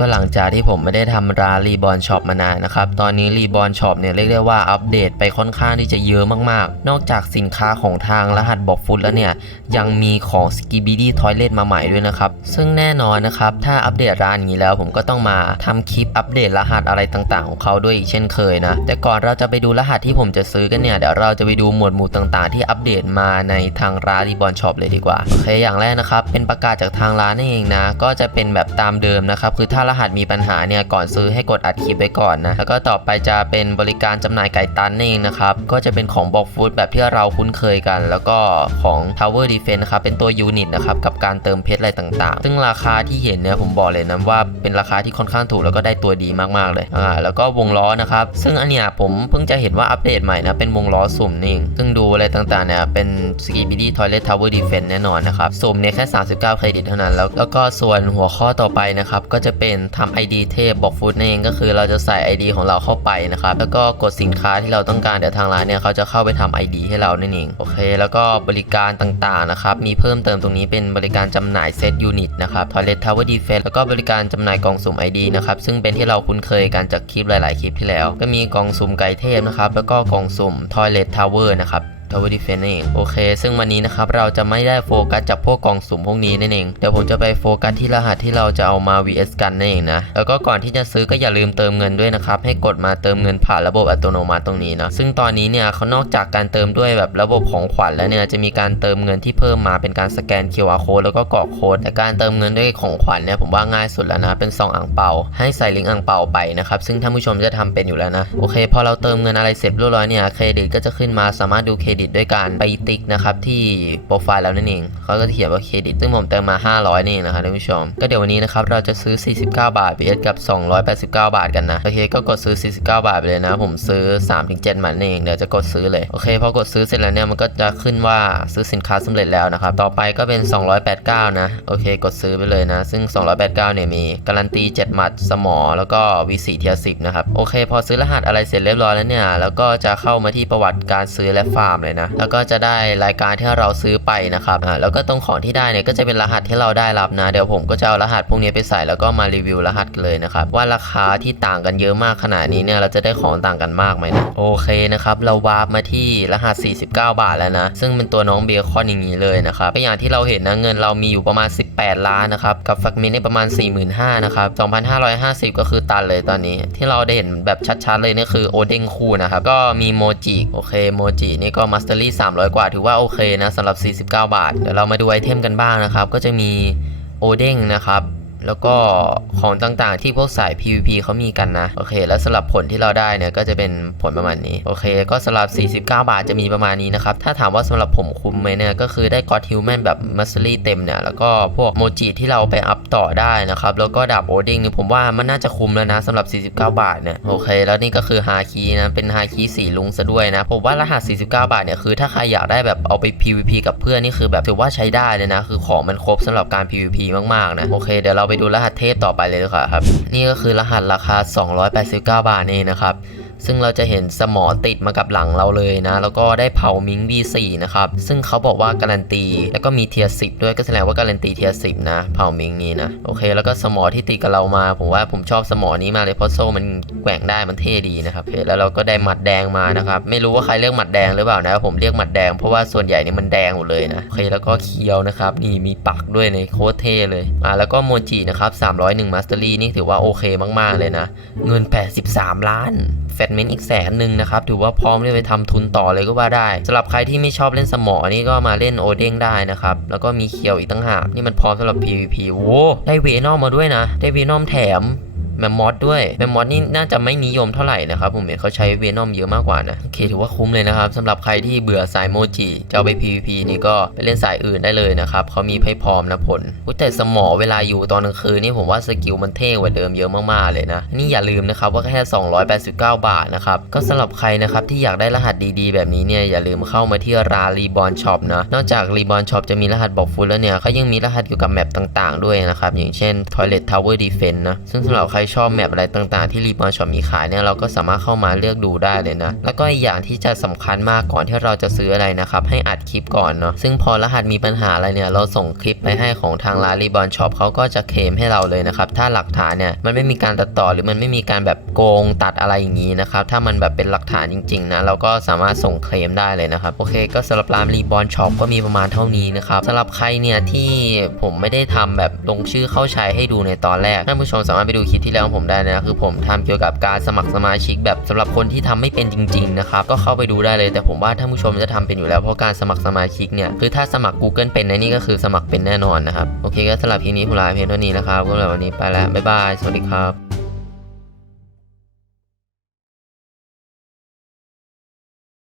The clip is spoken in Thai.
ก็หลังจากที่ผมไม่ได้ทำร้านรีบอ n ช็อปมานานนะครับ ตอนนี้รีบอ n ช็อปเนี่ยเรียกได้ว่าอัปเดตไปค่อนข้างที่จะเยอะมากๆ นอกจากสินค้าของทางรหัสบอกฟุตแล้วเนี่ย ยังมีของ s k i b i d y Toilet มาใหม่ด้วยนะครับ ซึ่งแน่นอนนะครับ ถ้าอัปเดตร้านนี้แล้วผมก็ต้องมาทำคลิปอัปเดตรหัสอะไรต่างๆ ของเขาด้วยอีกเช่นเคยนะ แต่ก่อนเราจะไปดูรหัสที่ผมจะซื้อกันเนี่ย เดี๋ยวเราจะไปดูหมวดหมู่ต่างๆ ที่อัปเดตมาในทางร้านรีบอ n ช็อปเลยดีกว่าโอเคอย่างแรกนะครับเป็นประกาศจากทางร้านนั่นเองนะ ก็จะเป็นแบบตามเดิมนะครับคือถ้ารหัสมีปัญหาเนี่ยก่อนซื้อให้กดอัดคลิปไว้ก่อนนะแล้วก็ต่อไปจะเป็นบริการจำหน่ายไก่ตันนั่เองนะครับก็จะเป็นของบอกฟู้ดแบบที่เราคุ้นเคยกัน แล้วก็ของ Tower Defense นะครับเป็นตัวยูนิตนะครับกับการเติมเพชรอะไรต่างๆ ซึ่งราคาที่เห็นเนี่ยผมบอกเลยนะว่าเป็นราคาที่ค่อนข้างถูกแล้วก็ได้ตัวดีมากๆเลยอ่าแล้วก็วงล้อนะครับซึ่งอันเนี้ยผมเพิ่งจะเห็นว่าอัปเดตใหม่นะเป็นวงล้อสุ่มนี่งซึ่งดูอะไรต่างๆเนี่ยเป็น s k i b i d y Toilet Tower Defense แน่นอนนะครับสุ่มเนี่ยแค่ 39 เครดิตเท่านั้นแล้วแล้วก็ส่วนหัวข้อต่อไปนะครับก็จะเป็นทำ ID เทพบอกฟูดนั่เองก็คือเราจะใส่ ID ของเราเข้าไปนะครับแล้วก็กดสินค้าที่เราต้องการเดี๋ยวทางร้านเนี่ยเขาจะเข้าไปทำ ID ให้เรานั่นเองโอเค แล้วก็บริการต่างๆนะครับมีเพิ่มเติมตรงนี้เป็นบริการจำหน่ายเซตยูนิตนะครับ Toilet Tower Defense แล้วก็บริการจำหน่ายกล่องสุ่ม ID นะครับซึ่งเป็นที่เราคุ้นเคยกันจากคลิปหลาย ๆ คลิปที่แล้ว ก็มีกล่องสุ่มไก่เทพนะครับแล้วก็กล่องสุ่ม Toilet Tower นะครับ Tower Defense นั่นเองโอเค ซึ่งวันนี้นะครับเราจะไม่ได้โฟกัสจากพวกกล่องสุ่มพวกนี้นั่นเองเดี๋ยวผมจะไปโฟกัสที่รหัสที่เราจะเอามา vs กันนั่นเองนะแล้วก็ก่อนที่จะซื้อก็อย่าลืมเติมเงินด้วยนะครับให้กดมาเติมเงินผ่านระบบอัตโนมัติตรงนี้นะซึ่งตอนนี้เนี่ยเขานอกจากการเติมด้วยแบบระบบของขวัญแล้วเนี่ยจะมีการเติมเงินที่เพิ่มมาเป็นการสแกน QR code แล้วก็กรอกโค้ดแต่การเติมเงินด้วยของขวัญเนี่ยผมว่าง่ายสุดแล้วนะเป็นซองอ่างเปาให้ใส่ลิงก์อ่างเปาไปนะครับซึ่งท่านผู้ชมจะทำเป็นอยู่แล้วนะโอเค พอเราเติมเงินอะไรเสร็จเรียบร้อยเนี่ยเครดิตก็จะขึ้นมาสามารถดูเครดิตด้วยการไปติ๊กนะครับที่โปรไฟล์แล้วนั่นเองเขาก็เขียนว่าเครดิตซึ่งผมเติมมา 500นี่นะครับท่านผู้ชม ก็เดี๋ยววันนี้นะครับเราจะซื้อ 49 บาท vs กับ 289 บาทกันนะโอเคก็กดซื้อ 49 บาทไปเลยนะ ผมซื้อ 3-7มันเองเดี๋ยวจะกดซื้อเลยโอเคพอกดซื้อเสร็จแล้วเนี่ยมันก็จะขึ้นว่าซื้อสินค้าสำเร็จแล้วนะครับต่อไปก็เป็น 289 นะโอเค กดซื้อไปเลยนะ ซึ่ง 289เนี่ยมีการันตี 7 หมัดสมอ แล้วก็ V4 เทีย10นะครับโอเค พอซื้อรหัสอะไรเสร็จเรียบร้อยแล้วเนี่ยแล้วก็จะเข้ามาที่ประวัติการซื้อและฟาร์มเลยนะ แล้วก็จะได้รายการที่เราซื้อไปนะครับอ่าแล้วก็ตรงของที่ได้เนี่ยก็จะเป็นรหัสที่เราได้รับนะ เดี๋ยวผมก็จะเอารหัสพวกนี้ไปใส่แล้วก็มารีวิวรหัสเลยนะครับว่าราคาที่ต่างกันเยอะมากขนาดนี้เนี่ยเราจะได้ของต่างกันมากไหมนะโอเคนะครับเราวาร์ปมาที่รหัส 49 บาทแล้วนะ ซึ่งเป็นตัวน้องเบคอนอย่างนี้เลยนะครับก็นอย่างที่เราเห็นนะเงินเรามีอยู่ประมาณ 18 ล้านนะครับกับฟักมินเนี่ยประมาณ 45,000นะครับ2,550 ก็คือตันเลยตอนนี้ ที่เราได้เห็นแบบชัดๆเลยนี่คือโอเด้งคู่นะครับก็มีโมจิโอเคโมจินี่ก็มาสเตอรี่300 กว่า ถือว่าโอเคนะสำหรับ 49 บาท เดี๋ยวเรามาดูไอเทมกันบ้างนะครับ ก็จะมีโอเด้งนะครับ แล้วก็ของต่างๆ ที่พวกสาย PVP เขามีกันนะ โอเค แล้วสำหรับผลที่เราได้เนี่ยก็จะเป็นผลประมาณนี้ โอเค ก็สำหรับ 49 บาทจะมีประมาณนี้นะครับ ถ้าถามว่าสำหรับผมคุ้มไหมเนี่ย ก็คือได้กอดฮิวแมนแบบมัสซรี่เต็มเนี่ย แล้วก็พวกโมจิที่เราไปอัพต่อได้นะครับ แล้วก็ดาบโอดิงเนี่ยผมว่ามันน่าจะคุ้มแล้วนะสำหรับ 49 บาทเนี่ย โอเค แล้วนี่ก็คือฮาคีนะ เป็นฮาคีสีลุงซะด้วยนะ ผมว่ารหัส 49 บาทเนี่ยคือถ้าใครอยากได้แบบเอาไป PVP กับเพื่อนนี่คือแบบถือว่าใช้ได้เลยนะ คือของมันครบสำหรับการ PVP มากๆนะ โอเค เดี๋ยวเราไปดูรหัสเทพต่อไปเลยดีกว่าครับ นี่ก็คือรหัสราคา 289 บาทเองนะครับ ซึ่งเราจะเห็นสมอติดมากับหลังเราเลยนะ แล้วก็ได้เผามิง V4 นะครับ ซึ่งเขาบอกว่าการันตี แล้วก็มีเทียร์10ด้วยก็แสดงว่าการันตีเทียร์10นะ เผามิงนี้นะ โอเค แล้วก็สมอที่ติดกับเรามา ผมว่าผมชอบสมอนี้มากเลยเพราะโซ่มันแกว่งได้มันเท่ดีนะครับแล้วเราก็ได้หมัดแดงมานะครับ ไม่รู้ว่าใครเรียกหมัดแดงหรือเปล่านะ ผมเรียกหมัดแดงเพราะว่าส่วนใหญ่นี่มันแดงหมดเลยนะ โอเค แล้วก็เคียวนะครับนี่มีปักด้วยในโคตรเท่เลย อ่าแล้วก็โมจินะครับ301 Mastery นี่ถือว่าโอเคมากๆเลยนะ เงิน 83 ล้าน แฟตเมนต์อีกแสนหนึ่งนะครับ ถือว่าพร้อมที่ไปทำทุนต่อเลยก็ว่าได้สำหรับใครที่ไม่ชอบเล่นสมอนี่ก็มาเล่นโอเด้งได้นะครับ แล้วก็มีเคียวอีกตั้งหาก นี่มันพร้อมสำหรับ PVP โอ้ได้เวนอมมาด้วยนะ ได้เวนอมแถม แมมมอสด้วยแมมมอสนี่น่าจะไม่นิยมเท่าไหร่นะครับผมเห็นเขาใช้เวนอมเยอะมากกว่านะโอเคถือว่าคุ้มเลยนะครับสำหรับใครที่เบื่อสายโมจิจะเอาไป PVP นี่ก็ไปเล่นสายอื่นได้เลยนะครับเขามีให้พร้อมนะผลแต่สมอเวลาอยู่ตอนกลางคืนนี่ผมว่าสกิลมันเท่กว่าเดิมเยอะมากๆเลยนะ นี่อย่าลืมนะครับว่าแค่ 289 บาทนะครับก็สำหรับใครนะครับที่อยากได้รหัสดีๆ แบบนี้เนี่ยอย่าลืมเข้ามาที่ร้านรีบอ n ช็อปนะนอกจากรีบอ n ช็อปจะมีรหัสบอกฟุตแล้วเนี่ยเขายังมีรหัสเกี่ยวกับแมปต่าง ๆ ด้วยนะครับอย่างเช่น Toilet Tower Defense นะซึ่งสำหรับใครชอบแมปอะไรต่างๆ ที่รีบอนช็อปมีขายเนี่ยเราก็สามารถเข้ามาเลือกดูได้เลยนะ แล้วก็อีกอย่างที่จะสำคัญมากก่อนที่เราจะซื้ออะไรนะครับให้อัดคลิปก่อนเนาะซึ่งพอรหัสมีปัญหาอะไรเนี่ยเราส่งคลิปไปให้ของทางร้านรีบอนช็อปเขาก็จะเคลมให้เราเลยนะครับถ้าหลักฐานเนี่ยมันไม่มีการตัดต่อหรือมันไม่มีการแบบโกงตัดอะไรอย่างนี้นะครับถ้ามันแบบเป็นหลักฐานจริงๆนะเราก็สามารถส่งเคลมได้เลยนะครับโอเค ก็สำหรับร้านรีบอนช็อปก็มีประมาณเท่านี้นะครับสำหรับใครเนี่ยที่ผมไม่ได้ทำแบบลงชื่อเข้าใช้ให้ดูในตอนแรกท่านผู้ชมสามารถไปดูคลิปที่แล้วผมได้นะคือผมทำเกี่ยวกับการสมัครสมาชิก แบบสำหรับคนที่ทำไม่เป็นจริงๆนะครับก็เข้าไปดูได้เลย แต่ผมว่าท่านผู้ชมจะทำเป็นอยู่แล้วเพราะการสมัครสมาชิกเนี่ยคือถ้าสมัคร Google เป็นในนี่ก็คือสมัครเป็นแน่นอนนะครับโอเคก็สำหรับทีนี้ผมลาเพียงเท่านี้นะครับก็สำหรับวันนี้ไปแล้วบ๊ายบายสวัสดีครับ